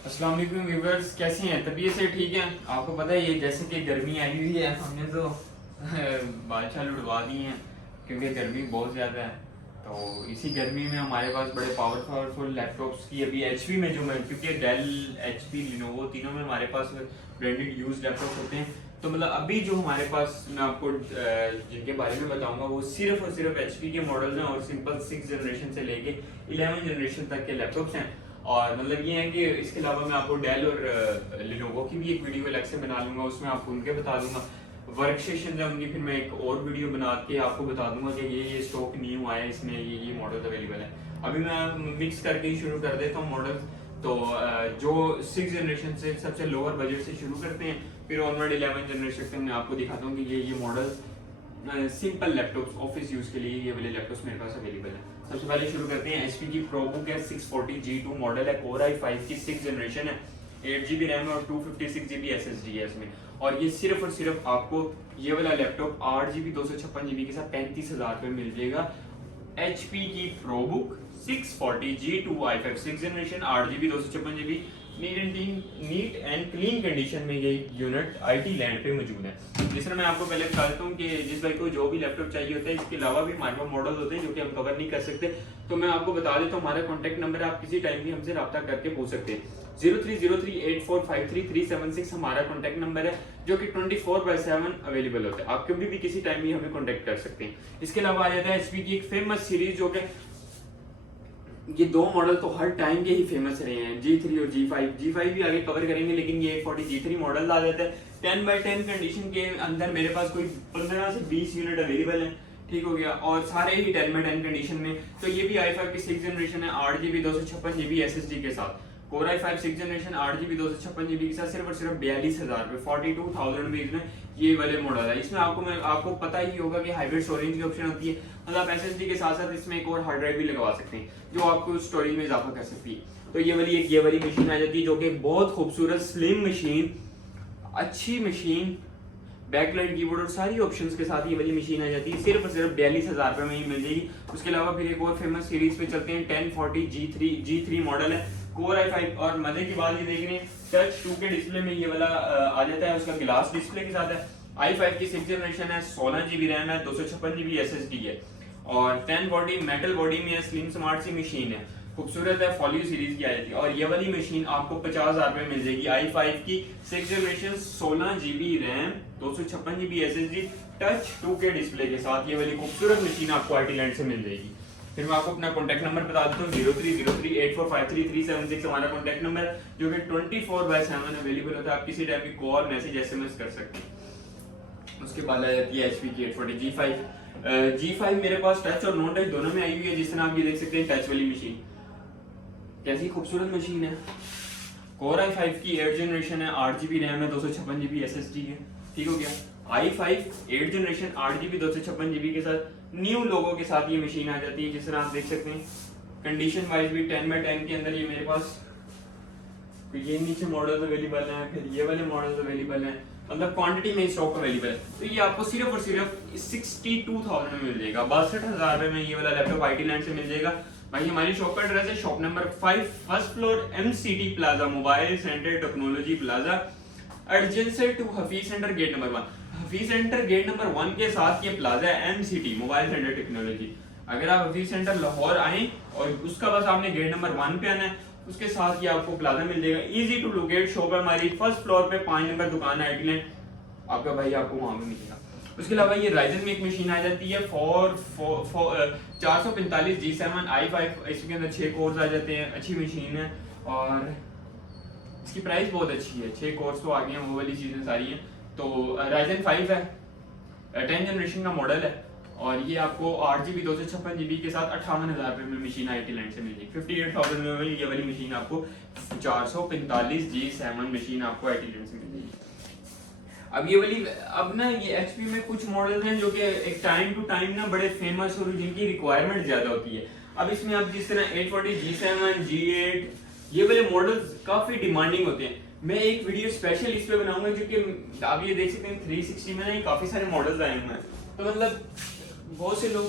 अस्सलाम वालेकुम व्यूअर्स, कैसे हैं? तबीयत से ठीक है? आपको पता है ये जैसे कि गर्मी आई हुई है, हमने तो बादशाह लुटवा दी हैं क्योंकि गर्मी बहुत ज़्यादा है। तो इसी गर्मी में हमारे पास बड़े पावरफुल लैपटॉप्स की अभी एचपी में जो मैं, क्योंकि डेल, एचपी, लिनोवो तीनों में हमारे पास ब्रांडेड यूज लैपटॉप होते हैं। तो मतलब अभी जो हमारे पास मैं आपको जिनके बारे में बताऊंगा वो सिर्फ और सिर्फ एचपी के मॉडल्स हैं और सिंपल 6 जनरेशन से लेके 11 जनरेशन तक के लैपटॉप्स हैं। और मतलब ये है कि इसके अलावा मैं आपको डेल और लिनोवो की भी एक वीडियो अलग से बना लूंगा, उसमें आपको उनके बता दूंगा। वर्क स्टेशन है उनकी, फिर मैं एक और वीडियो बना के आपको बता दूंगा कि ये स्टॉक न्यू आया है, इसमें ये मॉडल अवेलेबल है। अभी मैं मिक्स करके ही शुरू कर देता हूँ मॉडल। तो जो 6 जनरेशन से सबसे लोअर बजट से शुरू करते हैं, फिर ऑनवर्ड 11 जनरेशन तक मैं आपको दिखाता हूँ कि ये model simple laptops office use के लिए ये वाले लैपटॉप्स मेरे पास अवेलेबल है। सबसे पहले शुरू करते हैं। एचपी की प्रोबुक है, 640G2 मॉडल है, Core i5 की 6 जनरेशन है, 8GB रैम है और 256GB SSD है इसमें। और ये सिर्फ और सिर्फ आपको ये वाला लैपटॉप 8GB 256GB के साथ 35,000 रुपये मिल जाएगा। एचपी की ProBook 640G2 i5 6 generation 8GB 256GB neat and clean condition में ये यूनिट आईटी लैंड पे मौजूद है। जिस तरह मैं आपको पहले बता देता हूँ कि जिस भाई को जो भी लैपटॉप चाहिए होता है, इसके अलावा भी हमारे पास मॉडल होते हैं जो कि हम कवर नहीं कर सकते, तो मैं आपको बता देता हूँ हमारा कॉन्टैक्ट नंबर है, आप किसी टाइम भी हमसे रब्ता करके पूछ सकते हैं। 0303845336 हमारा कॉन्टैक्ट नंबर है जो कि 24/7 अवेलेबल होता है। आप कभी भी किसी टाइम भी हमें कॉन्टैक्ट कर सकते हैं। इसके अलावा आ जाता है एचपी की एक फेमस सीरीज जो कि ये दो मॉडल तो हर टाइम के ही फेमस रहे हैं, G3 और G5 भी आगे कवर करेंगे, लेकिन ये 840 G3 मॉडल आ जाता है 10/10 कंडीशन के अंदर। मेरे पास कोई 15 से 20 यूनिट अवेलेबल है, ठीक हो गया, और सारे ही 10/10 कंडीशन में। तो ये भी i5 की 6 जनरेशन है, 8GB 256GB SSD के साथ। Core i5 6 generation 8GB 256GB के साथ सिर्फ और सिर्फ 42,000 रुपये, 42,000 रुपीज में ये वाले मॉडल है। इसमें आपको पता ही होगा कि हाइब्रिड स्टोरेज की ऑप्शन होती है, मतलब आप एसएसडी के साथ साथ इसमें एक और हार्ड ड्राइव भी लगवा सकते हैं जो आपको स्टोरेज में इजाफा कर सकती है। तो ये वाली मशीन आ जाती है जो कि बहुत खूबसूरत स्लिम मशीन, अच्छी मशीन, बैकलाइट कीबोर्ड और सारी ऑप्शंस के साथ ये वाली मशीन आ जाती है, सिर्फ और सिर्फ 42,000 रुपये में ही मिल जाएगी। उसके अलावा फिर एक और फेमस सीरीज पे चलते हैं, 1040G3 मॉडल है, Core i5, और मजे की बात ये देख रहे हैं टच 2K डिस्प्ले में ये वाला आ जाता है, उसका ग्लास डिस्प्ले के साथ है। i5 की 6 जनरेशन है, 16GB रैम है, 256GB SSD है और 1040 मेटल बॉडी में है, स्लिम स्मार्ट सी मशीन है, खूबसूरत है, फॉलियो सीरीज की आ जाती है। और ये वाली मशीन आपको 50,000 रुपये मिल जाएगी, i5 की 6 generation 16GB RAM 256GB SSD touch 2K display के साथ ये वाली खूबसूरत मशीन आपको आईटी लैंड से मिल जाएगी। फिर मैं आपको अपना कॉन्टैक्ट नंबर बता देता हूँ, 030384533376 हमारा कॉन्टैक्ट नंबर है जो कि 24/7 अवेलेबल होता है। आप किसी टाइम भी कॉल, मैसेज, SMS कर सकते हैं। उसके बाद आ जाती है एचपी की 840 G5 मेरे पास टच और नॉन टच दोनों में आई हुई है। जिस तरह आप ये देख सकते हैं टच वाली मशीन कैसी खूबसूरत मशीन है। Core i5 की 8 जनरेशन है, 8GB रैम है, 256GB SSD है, ठीक हो गया। i5 8 जनरेशन 8GB 256GB के साथ न्यू लोगो के साथ ये मशीन आ जाती है। जिस तरह आप देख सकते हैं कंडीशन वाइज भी 10/10 के अंदर ये मेरे पास ये नीचे मॉडल्स अवेलेबल हैं, फिर ये वाले मॉडल्स अवेलेबल हैं, मतलब क्वांटिटी में स्टॉक अवेलेबल है। तो ये आपको सिर्फ और सिर्फ 62,000 में मिल जाएगा, 62,000 रुपये में ये वाला लैपटॉप आईटी लैंड से मिल जाएगा। भाई हमारी शॉप का एड्रेस है shop number 5 first floor MCT plaza mobile centre technology plaza adjacent to Hafeez centre gate number 1। Hafeez centre gate number 1 के साथ ये प्लाजा है MCT मोबाइल सेंटर टेक्नोलॉजी। अगर आप हफीज सेंटर लाहौर आए और उसका बस आपने गेट नंबर 1 पे आना है, उसके साथ ये आपको प्लाजा मिल जाएगा, इजी टू लोकेट। शॉप है हमारी फर्स्ट फ्लोर पे, 5 नंबर दुकान है आईटी लैंड, आपका भाई आपको वहां पे मिलेगा। उसके अलावा ये राइजन में एक मशीन आ जाती है 445 G7 i5, इसके अंदर 6 कोर्स आ जाते हैं, अच्छी मशीन है और इसकी प्राइस बहुत अच्छी है, 6 कोर्स तो आ गए हैं, वो वाली चीजें सारी हैं। तो राइजन 5 है, 10 जनरेशन का मॉडल है और ये आपको 8GB 256GB के साथ 58,000 रुपये में मशीन आईटी लैंड से मिल जाएगी। 58,000 में ये वाली मशीन आपको 445 G7 मशीन आपको आईटी लैंड से मिल जाएगी। अब ना ये एचपी में कुछ मॉडल्स हैं जो कि एक टाइम टू टाइम ना बड़े फेमस और जिनकी रिक्वायरमेंट ज्यादा होती है। अब इसमें आप जिस तरह 840 G7 G8 ये वाले मॉडल्स काफी डिमांडिंग होते हैं। मैं एक वीडियो स्पेशल इस पे बनाऊंगा जो कि आप ये देख सकते हैं 360 में ना काफी सारे मॉडल्स आए हुए हैं। तो मतलब बहुत से लोग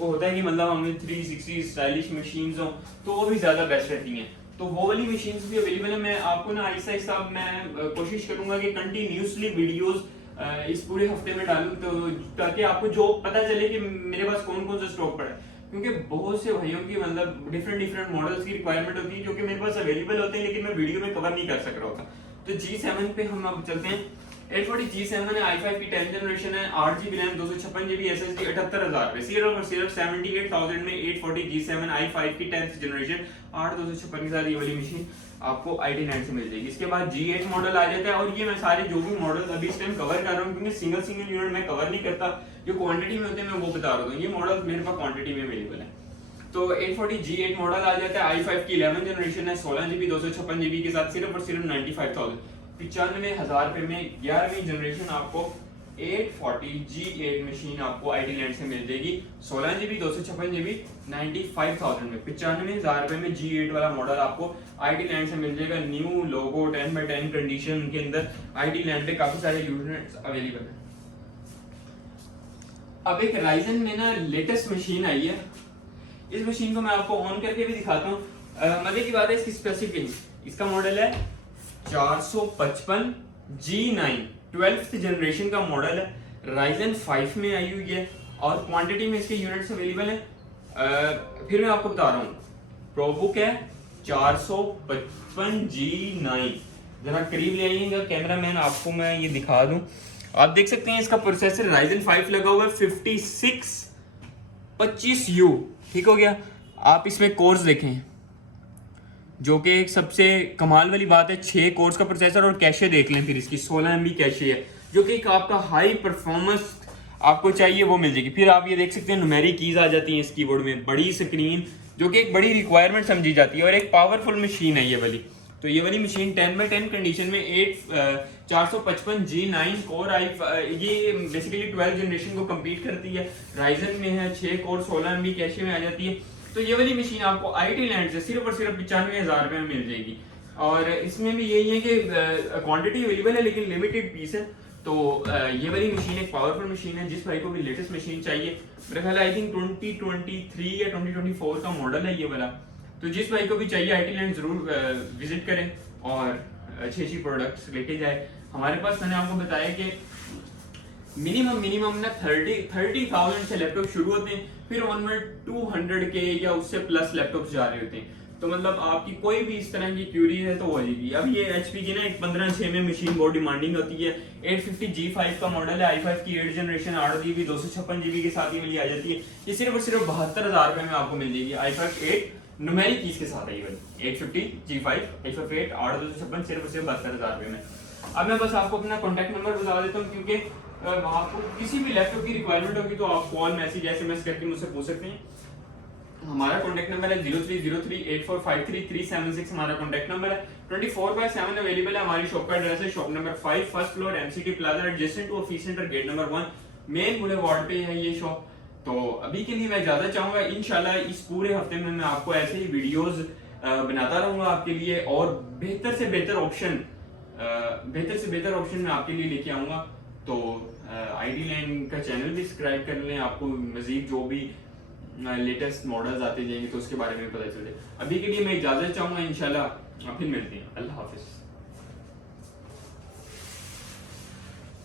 होता है कि मतलब हमें 360 स्टाइलिश मशीन्स हो तो वो भी ज्यादा बेस्ट रहती हैं। तो वो वाली मशीन्स भी अवेलेबल है। मैं आपको ना आहिस्ता आहिस्ता मैं कोशिश करूंगा कि कंटिन्यूसली वीडियोस इस पूरे हफ्ते में डालूं, तो ताकि आपको जो पता चले कि मेरे पास कौन कौन सा स्टॉक पड़ा है, क्योंकि बहुत से भाइयों की मतलब डिफरेंट मॉडल्स की रिक्वायरमेंट होती है जो कि मेरे पास अवेलेबल होते हैं, लेकिन मैं वीडियो में कवर नहीं कर सक रहा होता। तो G7 पे हम अब चलते हैं। 840 G7 है, i5 की 10th जनरेशन है, 8GB रैम, 256GB SSD, 78,000 रुपए, सिर्फ और सिर्फ 78,000 में 840 G7 i5 की 10th जनरेशन 8256 के साथ ये वाली मशीन आपको IT9 से मिल जाएगी। इसके बाद G8 मॉडल आ जाता है, और ये मैं सारे जो भी मॉडल अभी इस टाइम कवर कर रहा हूँ, क्योंकि सिंगल यूनिट मैं कवर नहीं करता, जो क्वांटिटी में होते हैं मैं वो बता रहा हूँ। ये मॉडल मेरे पास क्वांटिटी में अवेलेबल है। तो 840 G8 मॉडल आ जाता है, i5 की 11th जनरेशन है, 16GB 256GB के साथ, सिर्फ और सिर्फ 95,000, 95,000 रुपए में 11वीं जनरेशन आपको 840 G8 मशीन आपको IT9 से मिल जाएगी। 16GB 256GB 95,000 में, 95,000 रुपए में G8 वाला मॉडल आपको IT9 से मिल जाएगा। न्यू लोगो 10x10 कंडीशन के अंदर IT9 पे काफी सारे यूनिट्स अवेलेबल है। अब एक राइजन में ना लेटेस्ट मशीन आई है, इस मशीन को मैं आपको ऑन करके भी दिखाता हूँ। मजे की बात है इसकी स्पेसिफिकेशन, इसका मॉडल है 455 G9, 12th जनरेशन का मॉडल है, राइजन 5 में आई हुई है, और क्वांटिटी में इसके यूनिट्स अवेलेबल है। फिर मैं आपको बता रहा हूँ, प्रोबुक है 455 G9, जरा करीब ले आइएगा कैमरा मैन, आपको मैं ये दिखा दूं। आप देख सकते हैं इसका प्रोसेसर राइजन 5 लगा हुआ है, 5625U, ठीक हो गया। आप इसमें कोर्स देखें, जो कि एक सबसे कमाल वाली बात है, 6 कोर्स का प्रोसेसर, और कैशे देख लें फिर इसकी 16 MB कैशे है, जो कि एक आपका हाई परफॉर्मेंस आपको चाहिए वो मिल जाएगी। फिर आप ये देख सकते हैं न्यूमेरिक कीज आ जाती हैं इस कीबोर्ड में, बड़ी स्क्रीन, जो कि एक बड़ी रिक्वायरमेंट समझी जाती है, और एक पावरफुल मशीन है ये वाली। तो ये वाली मशीन 10x10 कंडीशन में 455 G9 कोर ये बेसिकली 12 जनरेशन को कंप्लीट करती है, राइजन में है, 6 कोर 16 MB कैशे में आ जाती है। तो ये वाली मशीन आपको IT9 से सिर्फ और सिर्फ 95,000 रुपये में मिल जाएगी, और इसमें भी यही है कि क्वांटिटी अवेलेबल है लेकिन लिमिटेड पीस है। तो ये वाली मशीन एक पावरफुल मशीन है। जिस भाई को भी लेटेस्ट मशीन चाहिए, मेरा ख्याल आई थिंक 2023 या 2024 का मॉडल है ये वाला, तो जिस भाई को भी चाहिए IT9 जरूर विजिट करें और अच्छी प्रोडक्ट्स लेके जाए। हमारे पास मैंने आपको बताया कि मिनिमम ना 30,000 से लैपटॉप शुरू होते हैं, फिर ऑनवर्ड 200 के या उससे प्लस लैपटॉप जा रहे होते हैं। तो मतलब आपकी कोई भी इस तरह की क्यूरी है तो हो जाएगी। अब ये HP की ना एक 15.6 में मशीन बहुत डिमांडिंग होती है। 850 G5 का मॉडल है, i5 की 8 जनरेशन 8GB 256GB के साथ ये वाली आ जाती है। ये सिर्फ और सिर्फ 72,000 रुपए में आपको मिल जाएगी, i5 8 न्यूमेरिक कीज के साथ है ये वाली 850 G5 i5 8 8256, सिर्फ और सिर्फ 72,000 रुपए में। अब मैं बस आपको अपना कॉन्टैक्ट नंबर बता देता हूँ, क्योंकि आपको किसी भी लैपटॉप की रिक्वायरमेंट होगी तो आप कॉल मैसेज SMS करके मुझसे पूछ सकते हैं। हमारा कॉन्टैक्ट नंबर है 0303845336, हमारा कॉन्टैक्ट नंबर है। 24/7 अवेलेबल है। हमारी शॉप का एड्रेस है shop number 5 first floor MCT plaza adjacent to office centre gate number 1 main boulevard पे है ये शॉप। तो अभी के लिए मैं ज्यादा चाहूंगा, इंशाल्लाह इस पूरे हफ्ते में मैं आपको ऐसे ही वीडियोस बनाता रहूंगा आपके लिए, और बेहतर से बेहतर ऑप्शन मैं आपके लिए लेके आऊंगा। तो IT9 का चैनल भी सब्सक्राइब कर लें, आपको मजीद जो भी लेटेस्ट मॉडल्स आते जाएंगे तो उसके बारे में पता चले। अभी के लिए मैं इजाजत चाहूंगा, इंशाल्लाह फिर मिलते हैं। अल्लाह हाफिज।